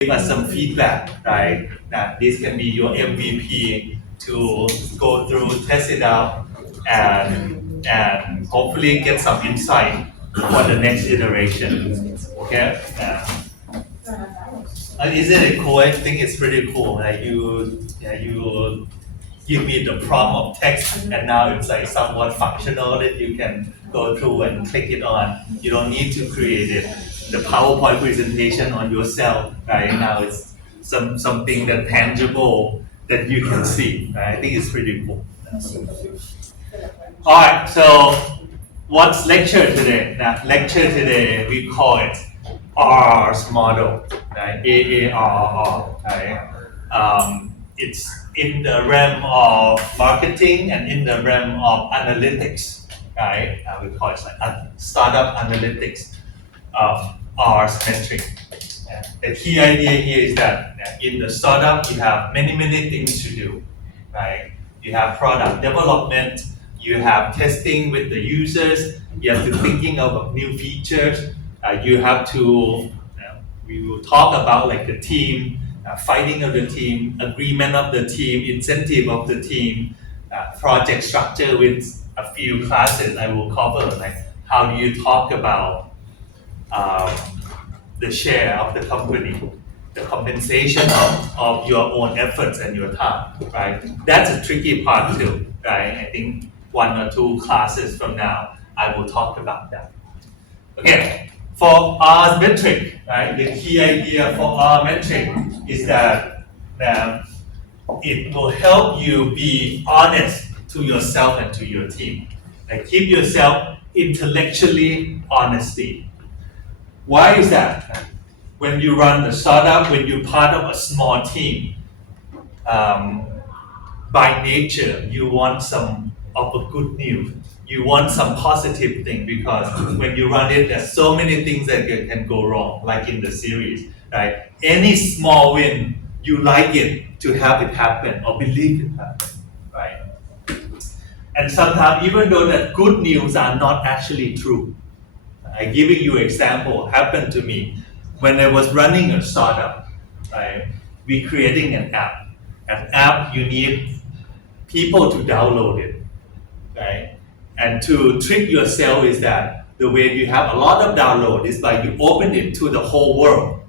give us some feedback, right? That this can be your MVP to go through, test it out, and hopefully get some insight for the next iteration. Okay. Isn't it cool? I think it's pretty cool. Like you give me the prompt of text, and now it's like somewhat functional that you can go through and click it on. You don't need to create it. The PowerPoint presentation on yourself, right? Now it's something that tangible that you can see. Right? I think it's pretty cool. All right, so what's lecture today? Now, lecture today we call it RR's model, right? AARR, right? It's in the realm of marketing and in the realm of analytics, right? We call it like startup analytics, R's metric. The key idea here is that in the startup you have many things to do, right? You have product development, you have testing with the users, you have to thinking of new features, you have to, we will talk about like the team, fighting of the team, agreement of the team, incentive of the team, project structure with a few classes I will cover, like how do you talk about the share of the company, the compensation of your own efforts and your time, right? That's a tricky part too, right? I think 1 or 2 classes from now, I will talk about that. Okay, for R metric, right? The key idea for R metric is that it will help you be honest to yourself and to your team. Like keep yourself intellectually honesty. Why is that? When you run a startup, when you're part of a small team, by nature, you want some of a good news. You want some positive thing because when you run it, there's so many things that can go wrong, like in the series, right? Any small win, you like it to have it happen or believe it happen, right? And sometimes, even though that good news are not actually true, I'm giving you example happened to me when I was running a startup. Right? We creating an app. An app you need people to download it, right? And to trick yourself is that the way you have a lot of download is by you open it to the whole world,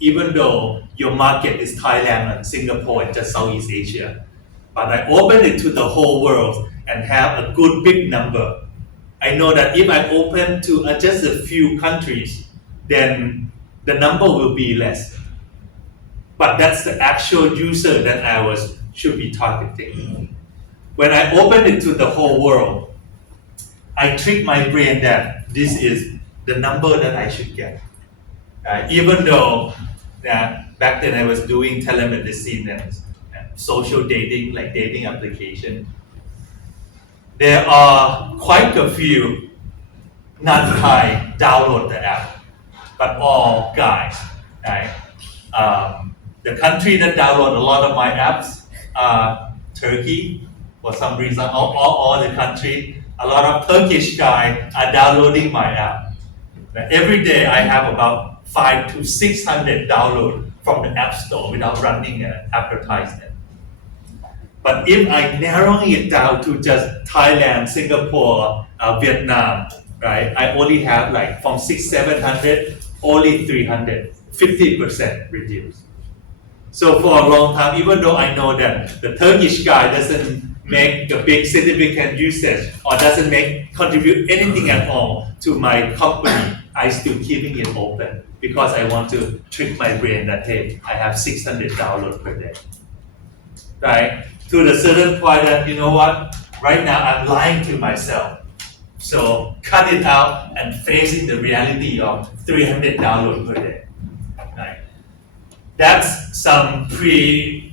even though your market is Thailand and Singapore and just Southeast Asia. But I open it to the whole world and have a good big number. I know that if I open to just a few countries, then the number will be less. But that's the actual user that I should be targeting. When I open it to the whole world, I trick my brain that this is the number that I should get. Even though back then I was doing telemedicine and social dating, like dating application, there are quite a few non-Thai download the app, but all guys, right? The country that download a lot of my apps are Turkey, for some reason, all the country. A lot of Turkish guys are downloading my app. Every day I have about 500 to 600 downloads from the App Store without running an advertisement. But if I narrowing it down to just Thailand, Singapore, Vietnam, right? I only have like from 600-700, only 300, 50% reduced. So for a long time, even though I know that the Turkish guy doesn't make a big significant usage or doesn't contribute anything at all to my company, I still keeping it open because I want to trick my brain that hey, I have 600 downloads per day, right? To the certain point that you know what, right now I'm lying to myself. So cut it out and facing the reality of 300 downloads per day. Right? That's some pre-story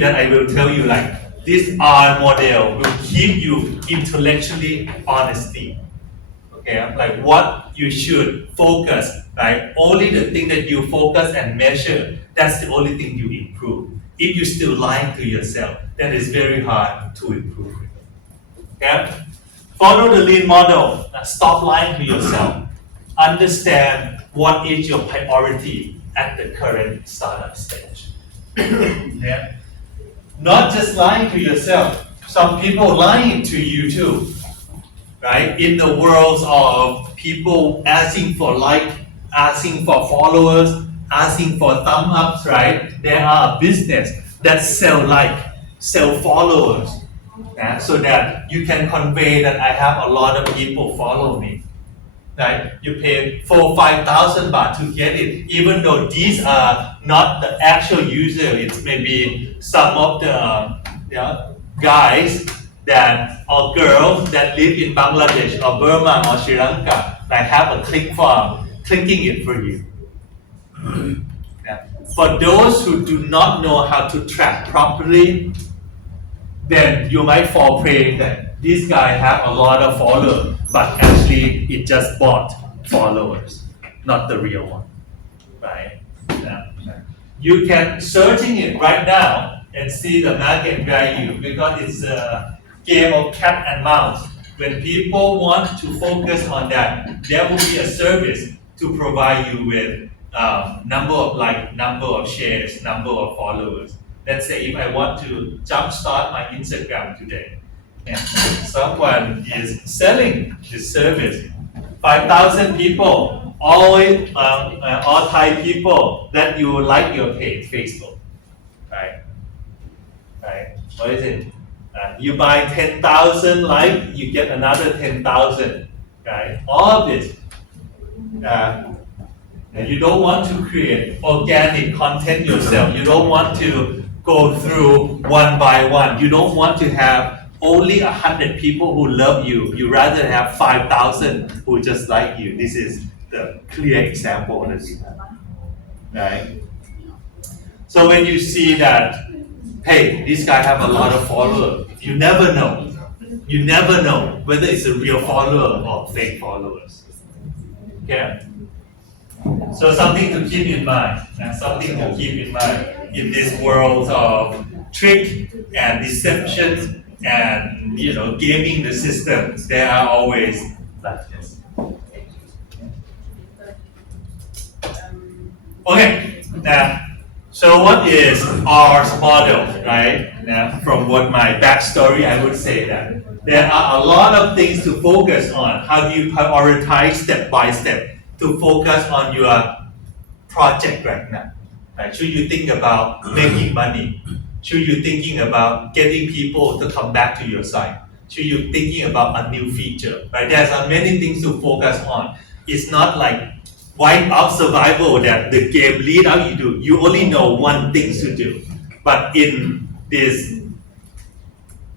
that I will tell you, like this R model will keep you intellectually honesty. Okay, like what you should focus, right? Only the thing that you focus and measure, that's the only thing you improve. If you're still lying to yourself, then it's very hard to improve. Okay? Follow the lean model. Stop lying to yourself. Understand what is your priority. at the current startup stage. Yeah. Not just lying to yourself. Some people lying to you too, right? In the world of people asking for like, asking for followers, asking for thumb ups, right? There are a business that sell like, sell followers, so that you can convey that I have a lot of people follow me. Right? You pay 4,000-5,000 baht to get it, even though these are not the actual user. It's maybe some of the guys that or girls that live in Bangladesh or Burma or Sri Lanka that have a click farm clicking it for you. Yeah. For those who do not know how to track properly, then you might fall prey that this guy have a lot of followers, but actually it just bought followers, not the real one, right? Yeah. You can searching it right now and see the market value because it's a game of cat and mouse. When people want to focus on that, there will be a service to provide you with number of like, number of shares, number of followers. Let's say if I want to jumpstart my Instagram today, and someone is selling this service, 5,000 people, all Thai people that you like your page, Facebook, right? Right? What is it? You buy 10,000 likes, you get another 10,000, right? All of this. You don't want to create organic content yourself. You don't want to go through one by one. You don't want to have only 100 people who love you. You rather have 5,000 who just like you. This is the clear example that we have, right? So when you see that, hey, this guy have a lot of followers, you never know. You never know whether it's a real follower or fake followers. Okay? So something to keep in mind, in this world of trick and deception and gaming the system. There are always like this. Okay, now, so what is AARR's model, right? Now, from what my backstory, I would say that there are a lot of things to focus on. How do you prioritize step by step to focus on your project right now? Right? Should you think about making money? Should you thinking about getting people to come back to your site? Should you thinking about a new feature? Right? There's many things to focus on. It's not like wipe out survival that the game lead out you do. You only know one thing to do. But in this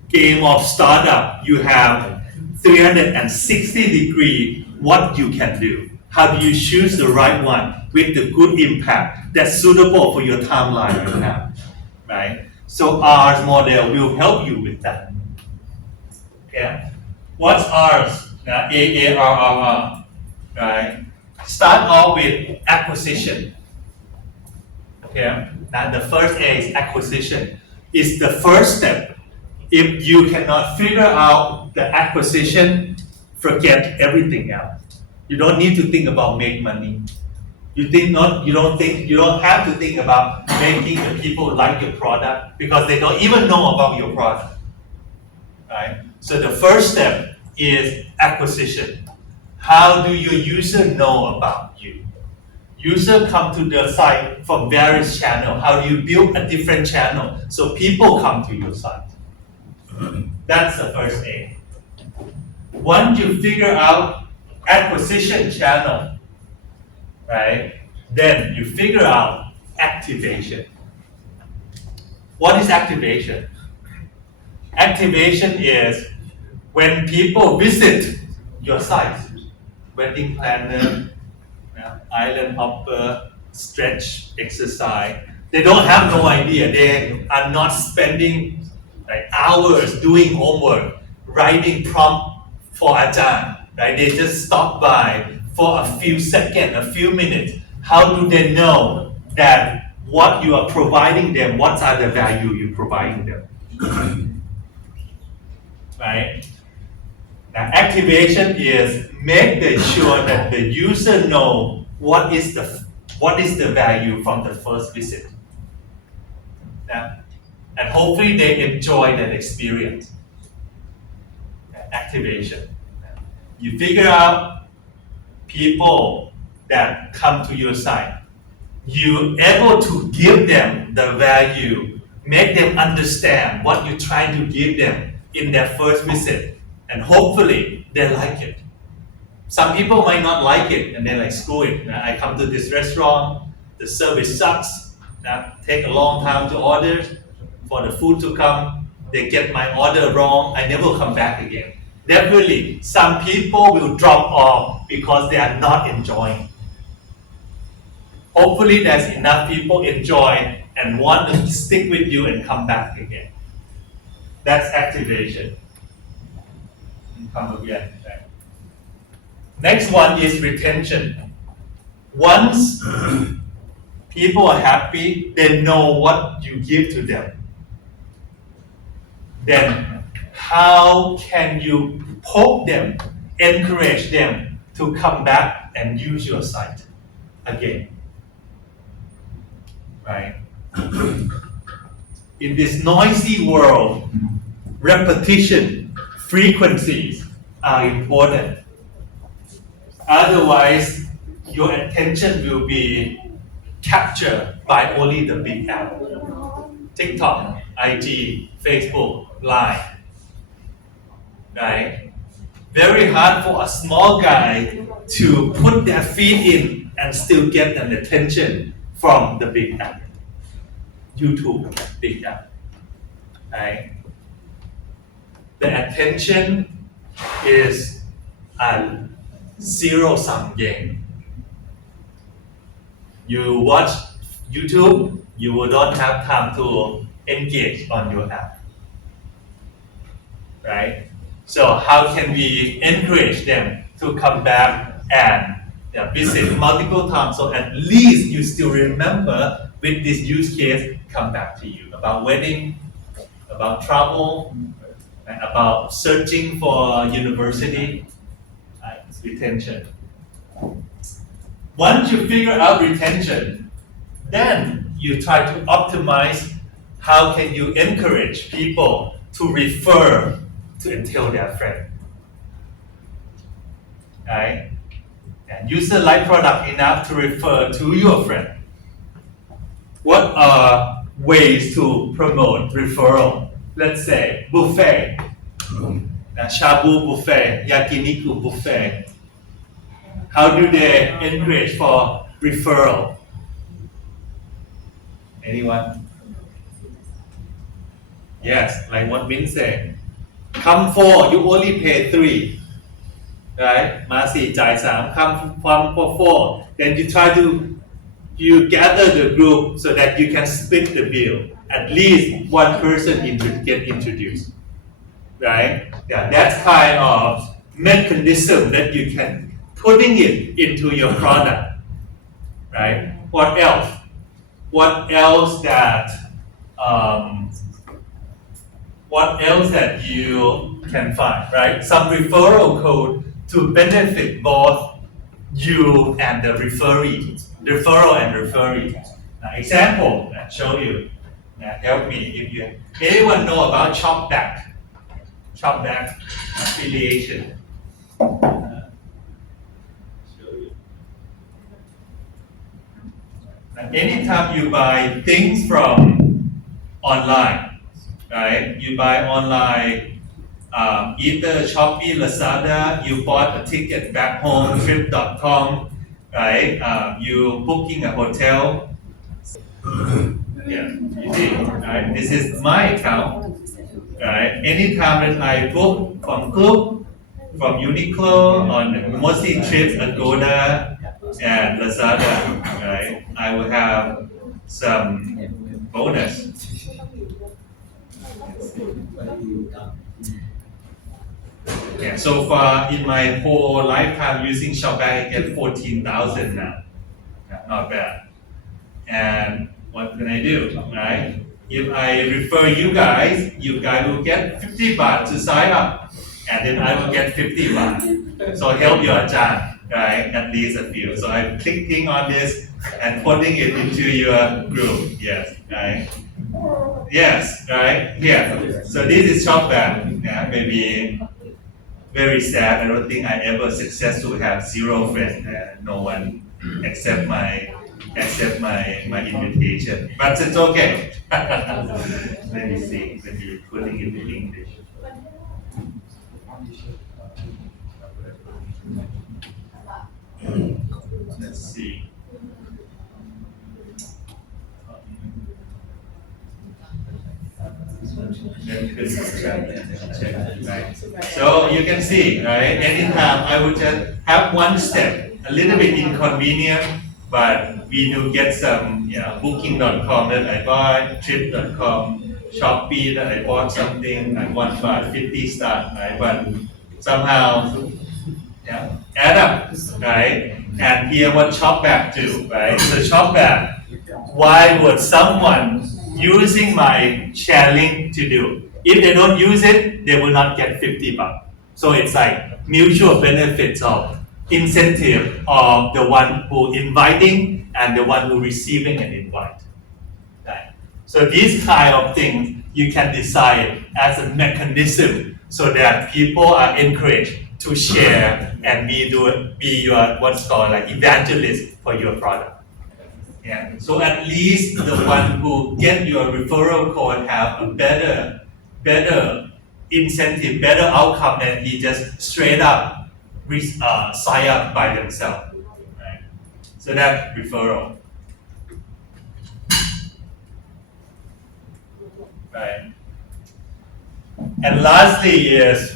game of startup, you have 360-degree what you can do. How do you choose the right one with the good impact that's suitable for your timeline right now, right? So AARR's model will help you with that. Okay, what's AARR's? AARRR, right? Start off with acquisition. Okay, now the first A is acquisition. It's the first step. If you cannot figure out the acquisition, forget everything else. You don't need to think about make money. You don't have to think about making the people like your product because they don't even know about your product. Right? So the first step is acquisition. How do your user know about you? User come to the site from various channels. How do you build a different channel so people come to your site? That's the first A. Once you figure out acquisition channel, right? Then you figure out activation. What is activation? Activation is when people visit your site, wedding planner, island hopper, stretch exercise. They don't have no idea. They are not spending hours doing homework, writing prompt for ajahn. Right? They just stop by for a few seconds, a few minutes. How do they know that what you are providing them, what are the value you're providing them? Right? Now, activation is make sure that the user know what is the what is the value from the first visit. And hopefully they enjoy that experience. Activation. You figure out people that come to your site. You're able to give them the value, make them understand what you're trying to give them in their first visit, and hopefully they like it. Some people might not like it, and they're like, screw it. I come to this restaurant, the service sucks, take a long time to order, for the food to come, they get my order wrong, I never come back again. Definitely, some people will drop off because they are not enjoying. Hopefully there's enough people enjoy and want to stick with you and come back again. That's activation. Come again. Next one is retention. Once people are happy, they know what you give to them. Then how can you poke them, encourage them to come back and use your site again? Right? In this noisy world, repetition, frequencies are important. Otherwise, your attention will be captured by only the big app. TikTok, IG, Facebook, Line. Right? Very hard for a small guy to put their feet in and still get an attention from the big app. YouTube, big app. Right? The attention is a zero-sum game. You watch YouTube, you will not have time to engage on your app. Right? So how can we encourage them to come back and visit multiple times, so at least you still remember with this use case come back to you about wedding, about travel, and about searching for university, retention. Once you figure out retention, then you try to optimize how can you encourage people to refer to tell their friend. Right? And user like product enough to refer to your friend. What are ways to promote referral? Let's say buffet, shabu buffet, yakiniku buffet. How do they encourage for referral? Anyone? Yes, like what Min said. Come 4, you only pay 3. Right? มา4 จ่าย 3, come for 4. Then you gather the group so that you can split the bill. At least one person get introduced. Right? Yeah, that's kind of mechanism that you can putting it into your product. Right? What else? What else that you can find, right? Some referral code to benefit both you and the referral and referee. Example, I'll show you. Help me if you. Anyone know about Shopback affiliation? Show you. Anytime you buy things from online, right? You buy online, either Shopee, Lazada, you bought a ticket back home, trip.com, right? You booking a hotel. Yeah, you see, right? This is my account, right? Anytime that I book from Group, from Uniqlo, on mostly trips, Agoda, and Lazada, right? I will have some bonus. Yeah, so far in my whole lifetime using Shopback, I get 14,000 now. Not bad. And what can I do, right? If I refer you guys will get 50 baht to sign up, and then I will get 50 baht. So help your ajahn, right? At least a few. So I'm clicking on this and putting it into your group. Yes, right. Yes, right. Yeah. So this is shopback. Yeah, maybe very sad. I don't think I ever successful have zero friends. No one accept my invitation. But it's okay. Let me see. Let me putting it in English. Let's see. So you can see, right? Anytime I would just have one step, a little bit inconvenient, but we do get some, booking.com that I buy, trip.com, Shopee that I bought something at 1 baht 50 start, right? But somehow, add up, right? And here what Shopback do, right? So Shopback, why would someone using my share link to do? If they don't use it, they will not get 50 baht. So it's like mutual benefits of incentive of the one who inviting and the one who receiving an invite. Right? So these kind of things you can decide as a mechanism so that people are encouraged to share and be your what's called like evangelist for your product. Yeah. So at least the one who get your referral code have a better incentive, better outcome than he just straight up sign up by themselves. Right? So that referral. Right. And lastly is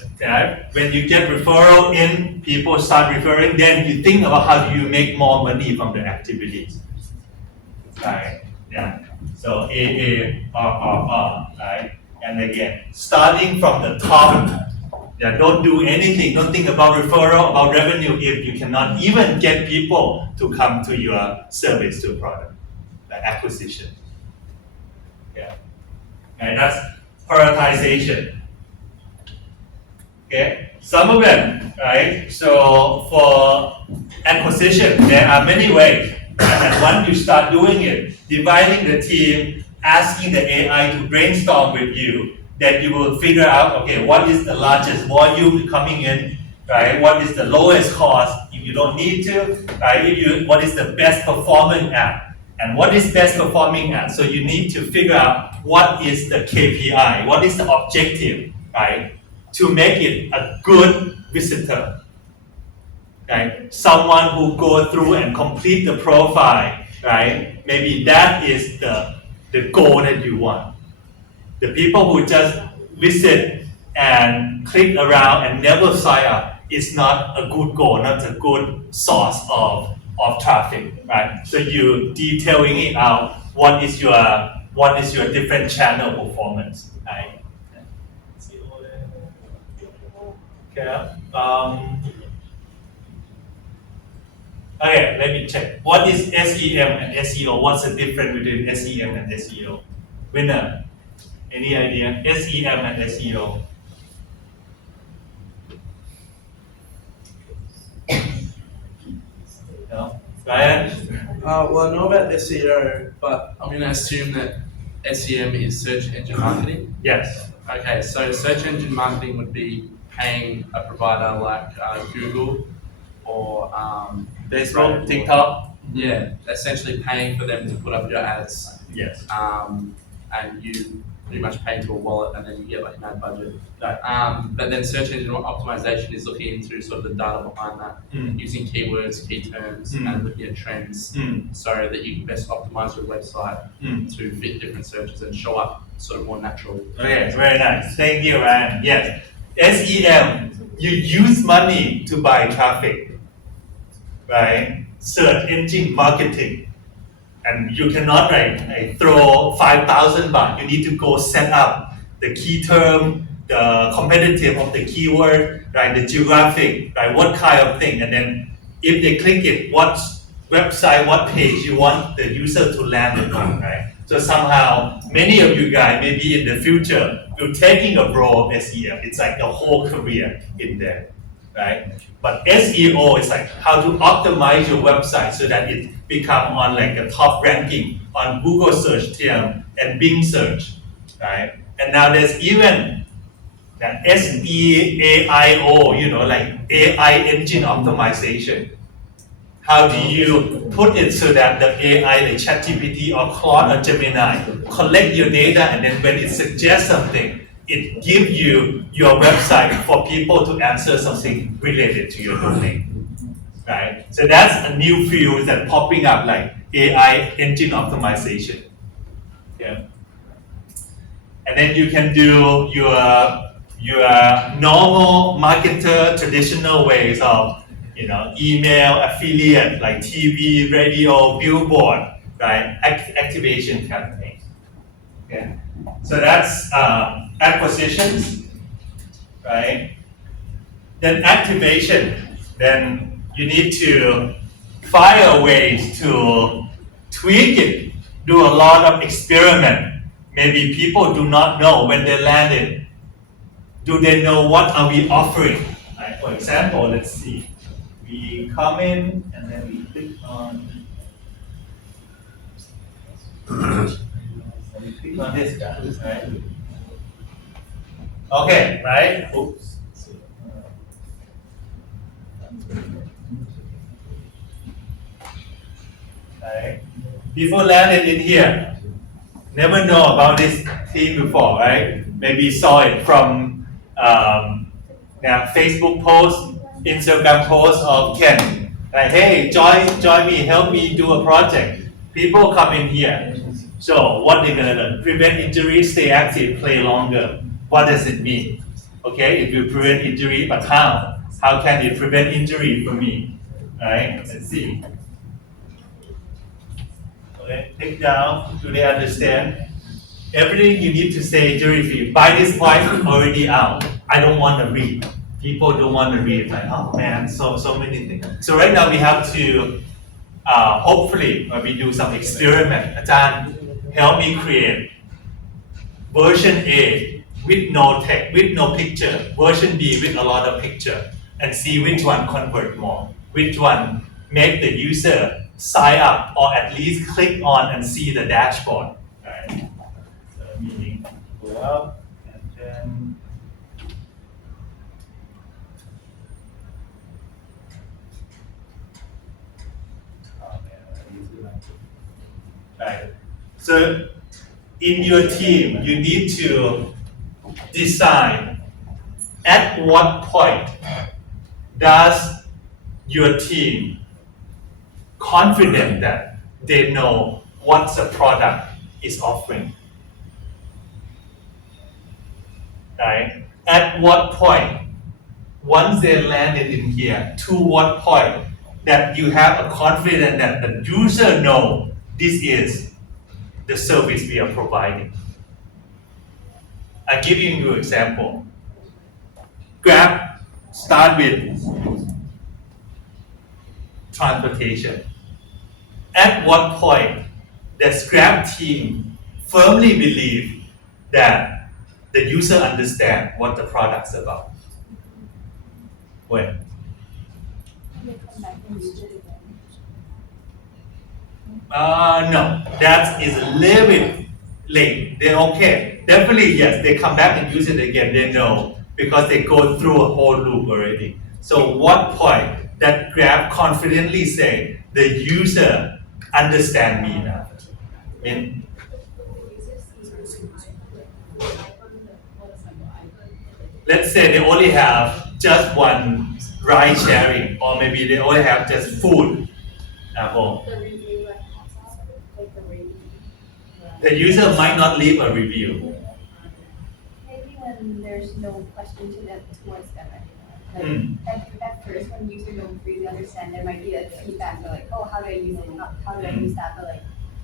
when you get referral in, people start referring, then you think about how do you make more money from the activities. Right? Yeah. So AARRR, right? And again, starting from the top, don't do anything, don't think about referral, about revenue if you cannot even get people to come to your service to product, like acquisition. Yeah. And that's prioritization. Okay, some of them, right? So for acquisition, there are many ways. And once you start doing it, dividing the team, asking the AI to brainstorm with you, then you will figure out, okay, what is the largest volume coming in, right? What is the lowest cost if you don't need to, right? What is the best performing app? And what is best performing app? So you need to figure out what is the KPI, what is the objective, right? To make it a good visitor. Okay? Someone who go through and complete the profile, right? Maybe that is the goal that you want. The people who just visit and click around and never sign up is not a good goal, not a good source of traffic, right? So you detailing it out. What is your different channel performance, right? Okay. Okay, let me check. What is SEM and SEO? What's the difference between SEM and SEO? Winner, any idea? SEM and SEO. No? Ryan? Well, I know about SEO, but I'm going to assume that SEM is search engine marketing. Yes. Okay, so search engine marketing would be paying a provider like Google or Facebook, TikTok. Yeah, essentially paying for them to put up your ads. Yes. And you pretty much pay into a wallet and then you get like an ad budget. Right. But then search engine optimization is looking into sort of the data behind that, using keywords, key terms, and looking at trends so that you can best optimize your website to fit different searches and show up sort of more naturally. Okay, very nice. Thank you, Ryan. Yes. SEM, you use money to buy traffic, right? Search engine marketing. And you cannot throw 5,000 baht. You need to go set up the key term, the competitive of the keyword, right? The geographic, right? What kind of thing, and then if they click it, what website, what page you want the user to land on, right? So somehow, many of you guys, maybe in the future, you're taking a role of SEM. It's like the whole career in there. right? But SEO is like how to optimize your website so that it become on like a top ranking on Google search term and Bing search, right? And now there's even that SEAIO, like AI engine optimization. How do you put it so that the AI, like ChatGPT or Claude or Gemini, collect your data and then when it suggests something, it gives you your website for people to answer something related to your domain, right? So that's a new field that's popping up like AI engine optimization. Yeah. And then you can do your normal marketer traditional ways of email affiliate like TV, radio, billboard, right? Activation campaign. Okay. So that's acquisitions, right? Then activation. Then you need to find ways to tweak it, do a lot of experiment. Maybe people do not know when they landed. Do they know what are we offering? Right? For example, let's see. We come in and then we click on this guy, right? Okay, right? Oops. Right. People landed in here. Never know about this team before, right? Maybe saw it from Facebook post, Instagram post of Ken. Like, hey, join me, help me do a project. People come in here. So what they're gonna learn? Prevent injury, stay active, play longer. What does it mean? Okay, it will prevent injury, but how? How can it prevent injury for me? Right? Let's see. Okay, take down. Do they understand? Everything you need to say injury free. By this point, already out. I don't want to read. People don't want to read. Like, oh man, so many things. So right now we have to hopefully we do some experiment. Ajahn, help me create version A with no text, with no picture. Version B with a lot of picture, and see which one convert more. Which one make the user sign up or at least click on and see the dashboard. Right? So meaning go up and then right. So in your team, you need to decide at what point does your team confident that they know what the product is offering. Right? At what point, once they landed in here, to what point that you have a confidence that the user know this is the service we are providing. I'm giving you an example. Grab, start with transportation. At what point does Grab team firmly believe that the user understand what the product's about? When? No, that is a little bit late. They're okay. Definitely, yes, they come back and use it again, they know, because they go through a whole loop already. So what point that Grab confidently say, the user understand me now? Let's say they only have just one ride sharing, or maybe they only have just food at home. The user might not leave a review. Maybe when there's no question to them towards them anymore. Like at first, when users don't really understand, there might be a feedback like, oh, how do I use it? How do I use that? But like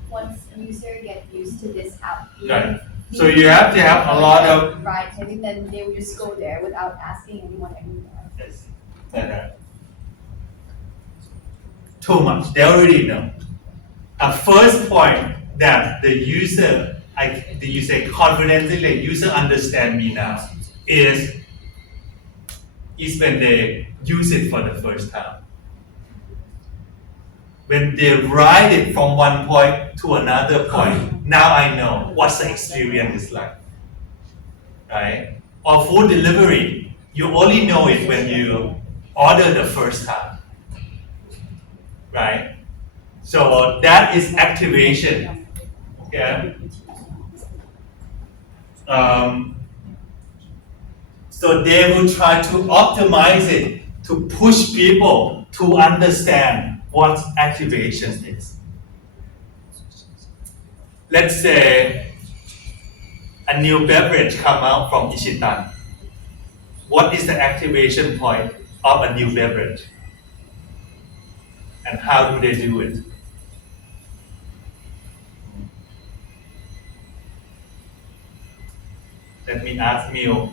once user get used to this app, right. So you have to have a lot of right. I think then they would just go there without asking anyone anymore. Yes. Too much. They already know. A first point that the user, confidently, the user understand me now, is is when they use it for the first time. When they ride it from one point to another point, now I know what the experience is like. Right? Or food delivery, you only know it when you order the first time. Right? So that is activation. Okay? So they will try to optimize it to push people to understand what activation is. Let's say a new beverage come out from Ichitan. What is the activation point of a new beverage? And how do they do it? Let me ask Mio.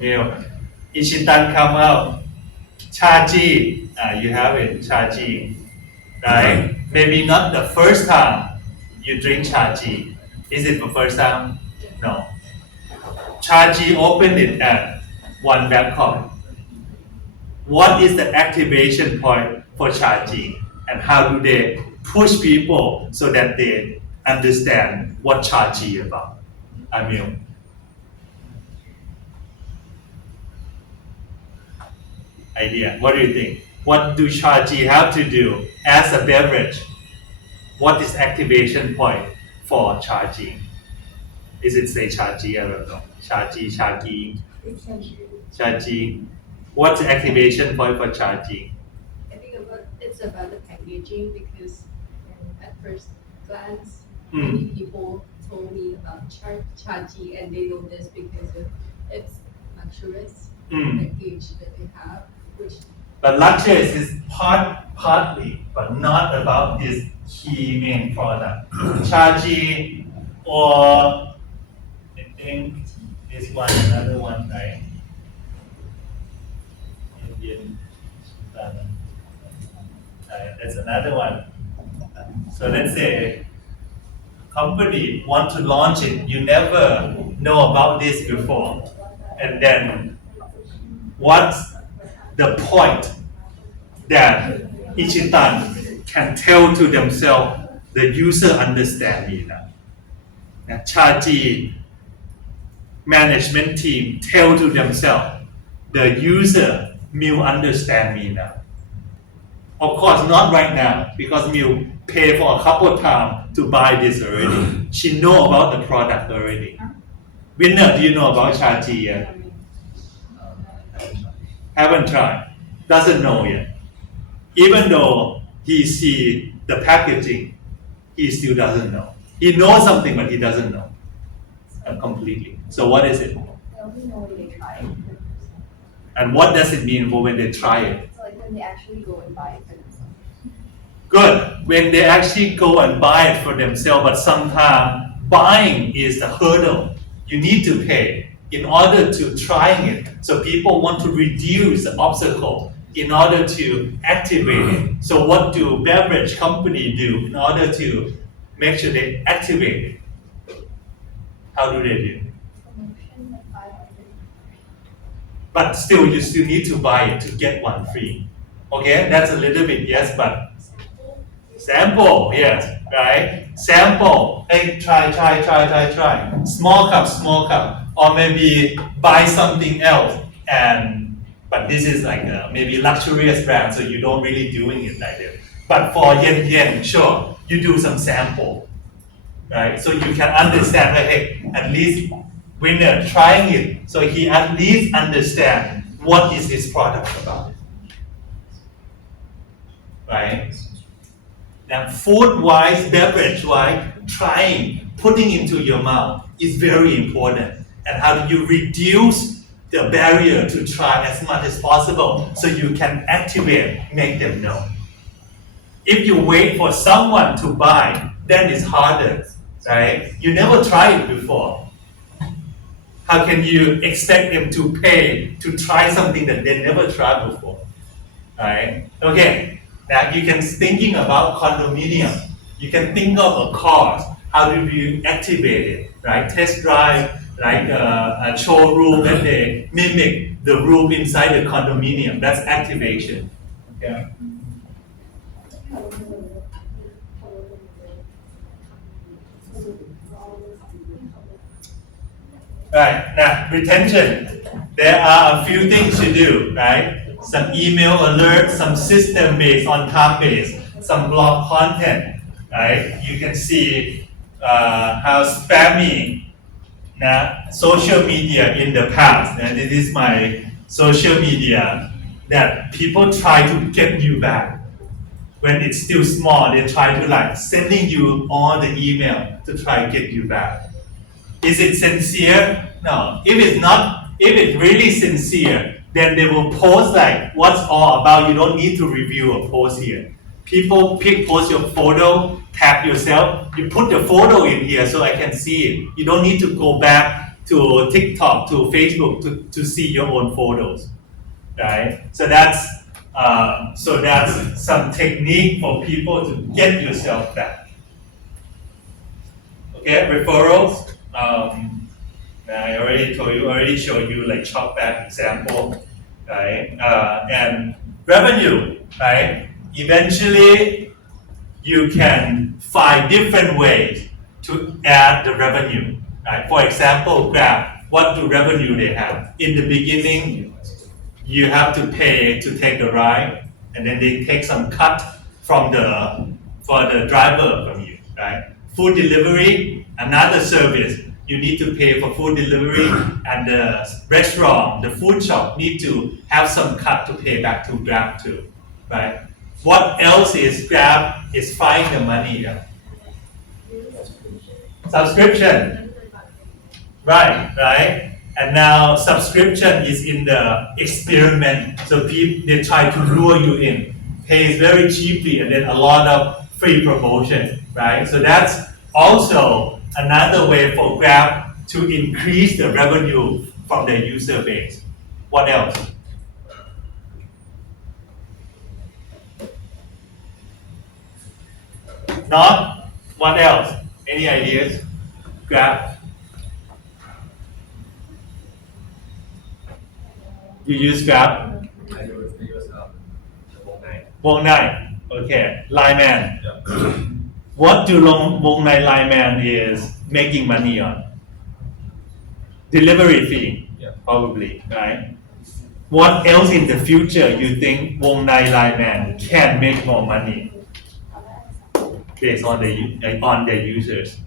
Ichitan come out. Chaji, you have it, Chaji. Right? Maybe not the first time you drink Chaji. Is it the first time? No. Chaji opened it at one Bangkok. What is the activation point for Chaji? And how do they push people so that they understand what Chaji is about? Amil. Idea. What do you think? What do Chaji have to do as a beverage? What is activation point for Chaji? Is it say Chaji? I don't know. Chaji. Chaji. What's the activation point for Chaji? I think it's about the packaging because at first glance, Mm. many people told me about Chaji and they know this because of its luxurious package that they have, which But luxurious is partly, but not about this key main product. Chaji or I think this one, another one, right? Indian, that's another one. So let's say company want to launch it, you never know about this before, and then what's the point that Ichitan can tell to themselves the user understand me now. Chaji management team tell to themselves the user will understand me now. Of course, not right now because Miu pay for a couple of times to buy this already. She know about the product already. Winner, do you know about Chaji yet? Haven't tried. Doesn't know yet. Even though he see the packaging, he still doesn't know. He knows something, but he doesn't know completely. So what is it? They only know when they try it. And what does it mean for when they try it? So like when they actually go and buy it for themselves. Good. When they actually go and buy it for themselves, but sometimes buying is the hurdle. You need to pay in order to trying it. So people want to reduce the obstacle in order to activate it. So what do beverage company do in order to make sure they activate it? How do they do? Promotion like 500. But still, you still need to buy it to get one free. Okay, that's a little bit yes, but sample, yes, right? Sample. Hey, try. Small cup, or maybe buy something else. But this is like maybe luxurious brand, so you don't really doing it like that. But for yen, sure, you do some sample, right? So you can understand, like, hey, at least winner trying it, so he at least understand what is this product about, right? Now, food-wise, beverage-wise, trying, putting into your mouth is very important. And how do you reduce the barrier to try as much as possible so you can activate, make them know. If you wait for someone to buy, then it's harder, right? You never tried it before. How can you expect them to pay to try something that they never tried before, right? Okay, now you can thinking about condominium. You can think of a car. How do you activate it, right? Test drive, like a showroom that they mimic the room inside the condominium. That's activation. Okay. Right, now retention. There are a few things to do, right? Some email alerts, some system based on time based, some blog content, right? You can see how spammy social media in the past, and this is my social media, that people try to get you back. When it's still small, they try to like sending you all the email to try to get you back. Is it sincere? No. If it's really sincere, then they will post like what's all about. You don't need to review a post here. People post your photo, tag yourself. You put the photo in here so I can see it. You don't need to go back to TikTok, to Facebook to see your own photos, right? So that's some technique for people to get yourself back. Okay, referrals. I already showed you like shop back example, right? And revenue, right? Eventually, you can find different ways to add the revenue, right? For example, Grab, what do revenue they have? In the beginning, you have to pay to take the ride, and then they take some cut for the driver from you, right? Food delivery, another service. You need to pay for food delivery, and the restaurant, the food shop need to have some cut to pay back to Grab too, right? What else is Grab is find the money? Yeah. Subscription, right? And now subscription is in the experiment, so they try to lure you in, pays very cheaply, and then a lot of free promotion, right? So that's also another way for Grab to increase the revenue from their user base. What else? Not? What else? Any ideas? Grab? You use Grab? I use Wong Nai. Okay. Line Man. Yeah. What do Wong Nai Line Man is making money on? Delivery fee. Yeah. Probably, right? What else in the future you think Wong Nai Line Man can make more money based on their users?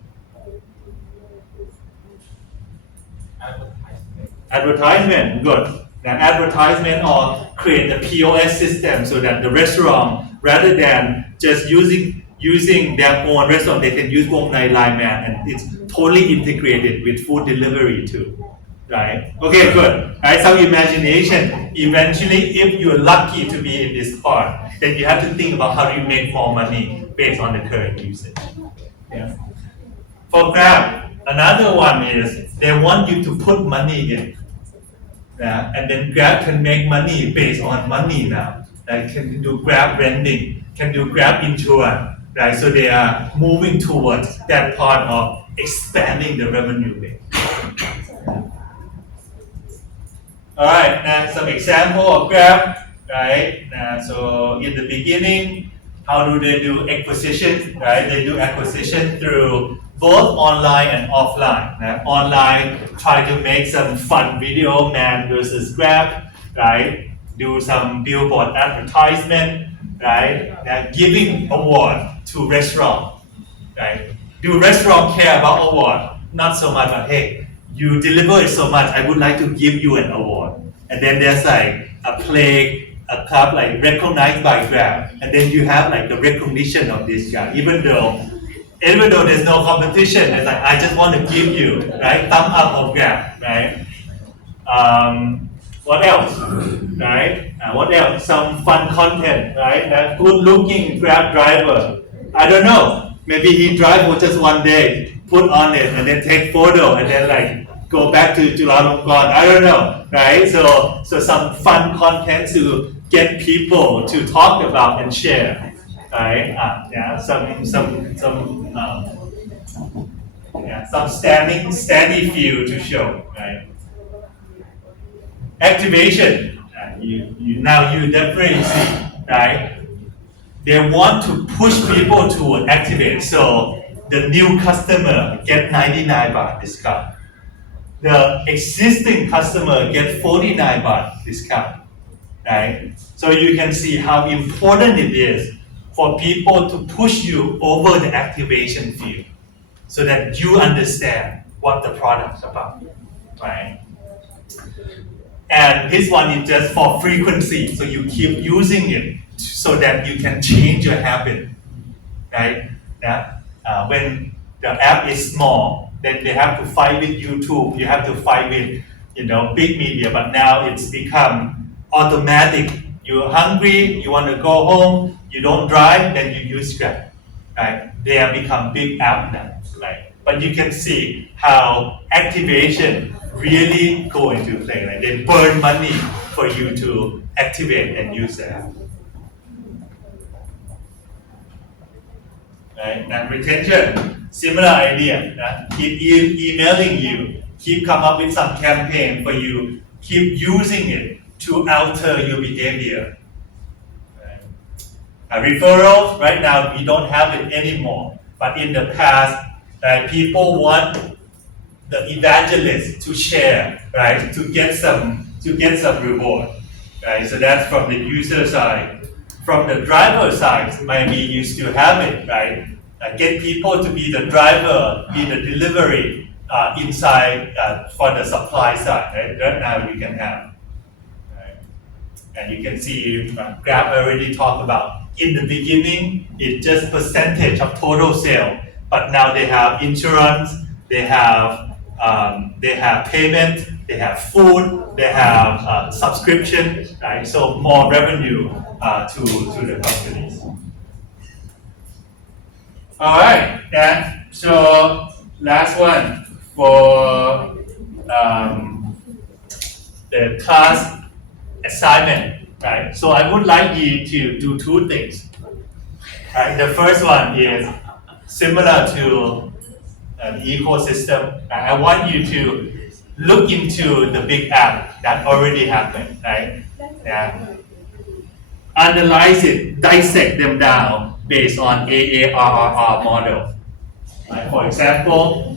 Advertisement, good. Now advertisement or create a POS system so that the restaurant, rather than just using their own restaurant, they can use Wong Nai Line Man, and it's totally integrated with food delivery too, right? Okay, good. Right, some imagination. Eventually, if you're lucky to be in this part, then you have to think about how do you make more money based on the current usage. Yeah. For Grab, another one is they want you to put money in. Yeah, and then Grab can make money based on money now. Like can do Grab branding, can do Grab insurance, right? So they are moving towards that part of expanding the revenue base. All right, now some example of Grab, right? So in the beginning, how do they do acquisition, right? They do acquisition through both online and offline. Online, try to make some fun video, man versus Grab, right? Do some billboard advertisement, right? Giving award to restaurant, right? Do restaurant care about award? Not so much, but hey, you deliver it so much, I would like to give you an award. And then there's like a club like recognized by Grab, and then you have like the recognition of this guy, even though there's no competition. It's like I just want to give you, right, thumb up of Grab, right? What else, right? What else? Some fun content, right? Good looking Grab driver. I don't know. Maybe he drive for just one day, put on it, and then take photo, and then like go back to Chulalongkorn. I don't know, right? So some fun content to get people to talk about and share, right? Some steady feel to show, right? Activation. Now you definitely see, right? They want to push people to activate. So the new customer get 99 baht discount. The existing customer get 49 baht discount, right? So you can see how important it is for people to push you over the activation field so that you understand what the product's about, right? And this one is just for frequency, so you keep using it so that you can change your habit, right? When the app is small, then they have to fight with YouTube, you have to fight with big media, but now it's become automatic. You're hungry, you want to go home, you don't drive, then you use Grab, right? They have become big app now, right? But you can see how activation really go into play, right? They burn money for you to activate and use the app. Right? And retention, similar idea. Keep emailing you, keep come up with some campaign for you, keep using it to alter your behavior. Right? Referrals, right now we don't have it anymore, but in the past, people want the evangelist to share, right? To get some reward, right? So that's from the user side. From the driver side, maybe you still have it, right? Get people to be the driver, be the delivery inside for the supply side, right? Right now you can have, right? And you can see Grab already talked about. In the beginning, it's just percentage of total sale, but now they have insurance, they have payment, they have food, they have subscription, right? So more revenue to the companies. All right, and so last one for the class assignment, right? So I would like you to do two things. Right? The first one is similar to the ecosystem. I want you to look into the big app that already happened, right? Analyze it, dissect them down based on AARRR model. Right? For example,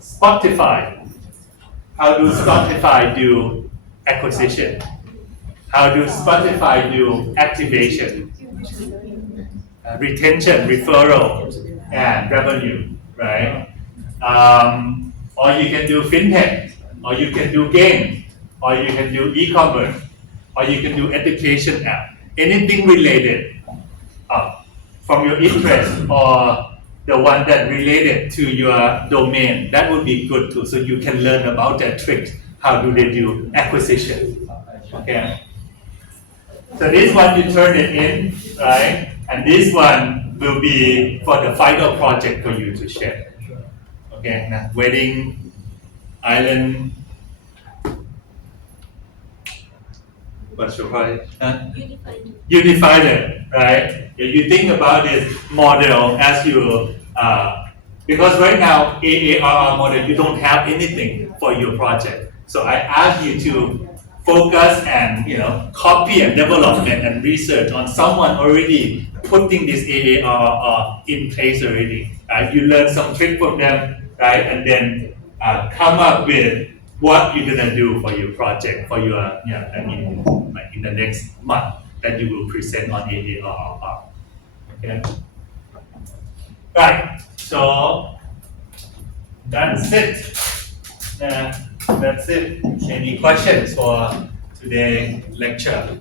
Spotify. How do Spotify do acquisition? How do Spotify do activation? Retention, referral, and revenue, right? Or you can do fintech, or you can do game, or you can do e-commerce, or you can do education app. Anything related from your interest or the one that related to your domain, that would be good too. So you can learn about their tricks. How do they do acquisition? Okay. So this one you turn it in, right? And this one will be for the final project for you to share. Okay, now wedding, island, what's your project? Unified it, right? If you think about this model as you, because right now, AARR model, you don't have anything for your project. So I ask you to focus and copy and development and research on someone already putting this AARR in place already. You learn some trick from them, right? And then come up with what you're gonna do for your project, for your like in the next month that you will present on AARR. Okay. Right. So that's it. That's it. Any questions for today's lecture?